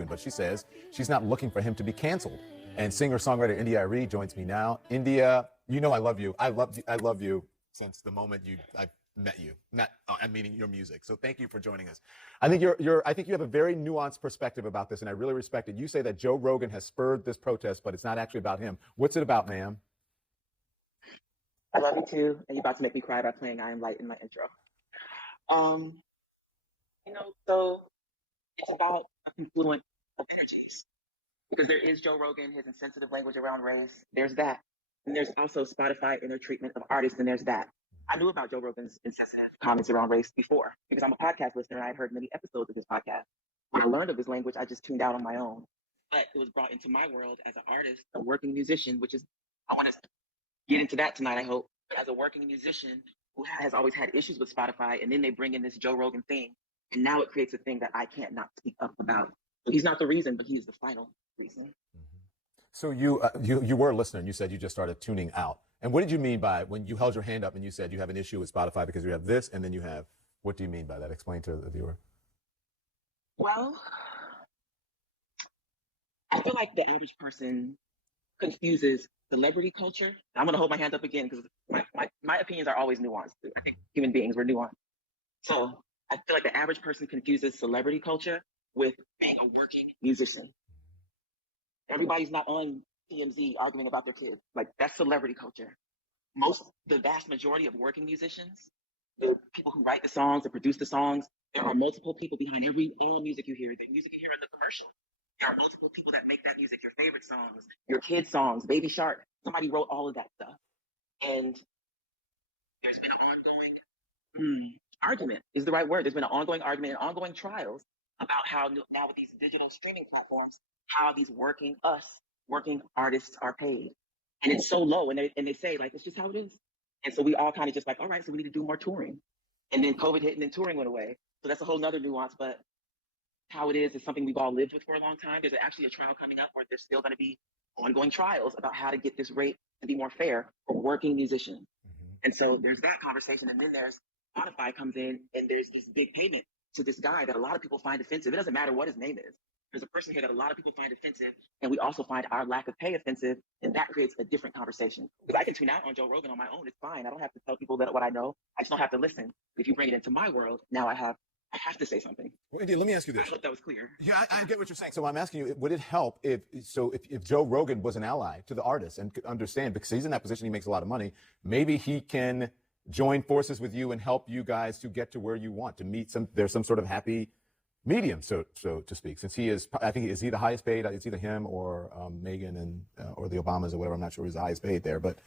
Rogan, but she says she's not looking for him to be canceled. And singer-songwriter India Arie joins me now. India, you know I love you. I love you since the moment I met you. I'm meaning your music. So thank you for joining us. I think I think you have a very nuanced perspective about this, and I really respect it. You say that Joe Rogan has spurred this protest, but it's not actually about him. What's it about, ma'am? I love you too, and you're about to make me cry by playing I Am Light in my intro. So it's about a confluence of energies. Because there is Joe Rogan, his insensitive language around race. There's that. And there's also Spotify and their treatment of artists, and there's that. I knew about Joe Rogan's insensitive comments around race before, because I'm a podcast listener and I had heard many episodes of his podcast. When I learned of his language, I just tuned out on my own. But it was brought into my world as an artist, a working musician, which is, I want to get into that tonight, I hope. But as a working musician who has always had issues with Spotify, and then they bring in this Joe Rogan thing, and now it creates a thing that I can't not speak up about. So he's not the reason, but he is the final reason. Mm-hmm. So you were a listener, and you said you just started tuning out. And what did you mean by when you held your hand up and you said you have an issue with Spotify because you have this, and then you have, what do you mean by that? Explain to the viewer. Well, I feel like the average person confuses celebrity culture. I'm going to hold my hand up again because my opinions are always nuanced. I think human beings, we're nuanced. So I feel like the average person confuses celebrity culture with being a working musician. Everybody's not on TMZ arguing about their kids. Like, that's celebrity culture. The vast majority of working musicians, the people who write the songs and produce the songs, there are multiple people behind all music you hear, the music you hear in the commercial. There are multiple people that make that music, your favorite songs, your kids' songs, Baby Shark. Somebody wrote all of that stuff. And there's been an ongoing argument is the right word. There's been an ongoing argument and ongoing trials about how now with these digital streaming platforms, how these working artists are paid. And it's so low. And they say, like, it's just how it is. And so we all kind of just like, all right, so we need to do more touring. And then COVID hit and then touring went away. So that's a whole nother nuance. But how it is something we've all lived with for a long time. There's actually a trial coming up where there's still going to be ongoing trials about how to get this rate to be more fair for working musicians. Mm-hmm. And so there's that conversation. And then there's Spotify comes in and there's this big payment to this guy that a lot of people find offensive. It doesn't matter what his name is. There's a person here that a lot of people find offensive, and we also find our lack of pay offensive, and that creates a different conversation. Because I can tune out on Joe Rogan on my own. It's fine. I don't have to tell people that what I know. I just don't have to listen. If you bring it into my world, now I have to say something. Well, India, let me ask you this. I hope that was clear. Yeah, I get what you're saying. So I'm asking you, would it help if Joe Rogan was an ally to the artist and could understand, because he's in that position, he makes a lot of money, maybe he can join forces with you and help you guys to get to where you want, to meet there's some sort of happy medium, so to speak, since is he the highest paid? It's either him or Megan and or the Obamas or whatever. I'm not sure who's the highest paid there, but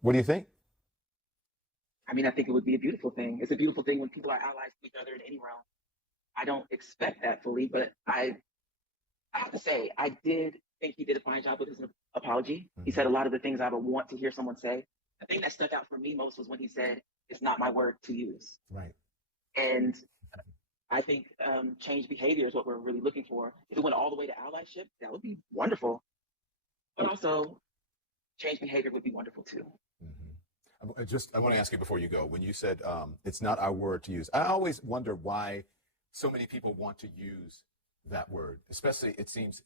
what do you think? I mean, I think it would be a beautiful thing. It's a beautiful thing when people are allies to each other in any realm. I don't expect that fully, but I have to say, I did think he did a fine job with his apology. Mm-hmm. He said a lot of the things I would want to hear someone say. The thing that stuck out for me most was when he said, "It's not my word to use." Right. And I think change behavior is what we're really looking for. If it went all the way to allyship, that would be wonderful. But also, change behavior would be wonderful too. Mm-hmm. I want to ask you before you go, when you said it's not our word to use, I always wonder why so many people want to use that word, especially it seems,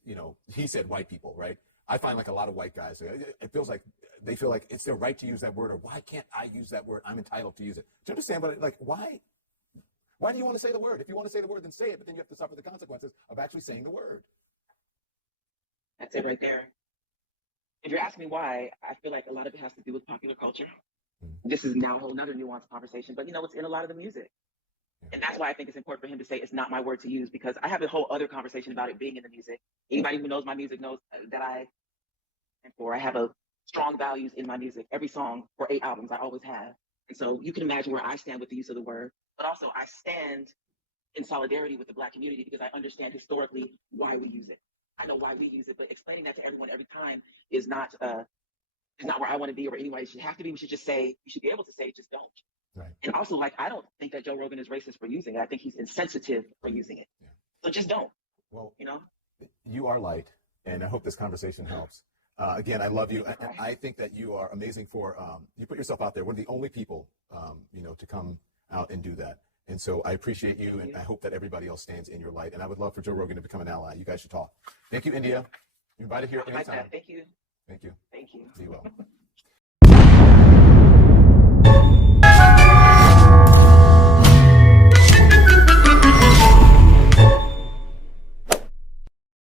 he said white people, right? I find like a lot of white guys, it feels like they feel like it's their right to use that word, or why can't I use that word? I'm entitled to use it. Do you understand? But like, why do you want to say the word? If you want to say the word, then say it, but then you have to suffer the consequences of actually saying the word. That's it right there. If you're asking me why, I feel like a lot of it has to do with popular culture. Mm-hmm. This is now a whole nother nuanced conversation, but it's in a lot of the music. Yeah. And that's why I think it's important for him to say it's not my word to use, because I have a whole other conversation about it being in the music. Anybody who knows my music knows that I have a strong values in my music. Every song for 8 albums, I always have. And so you can imagine where I stand with the use of the word, but also I stand in solidarity with the Black community because I understand historically why we use it. I know why we use it, but explaining that to everyone every time is not where I want to be, or anybody should have to be. We should just say, you should be able to say, just don't. Right. And also, I don't think that Joe Rogan is racist for using it. I think he's insensitive for using it. Yeah. So just don't. Well, you are light, and I hope this conversation helps. Again, I love you. I think that you are amazing for, you put yourself out there. One of the only people, to come out and do that. And so I appreciate you, Thank and you. I hope that everybody else stands in your light. And I would love for Joe Rogan to become an ally. You guys should talk. Thank you, India. You're invited here I like anytime. that. Thank you. Thank you. Thank you. Be well.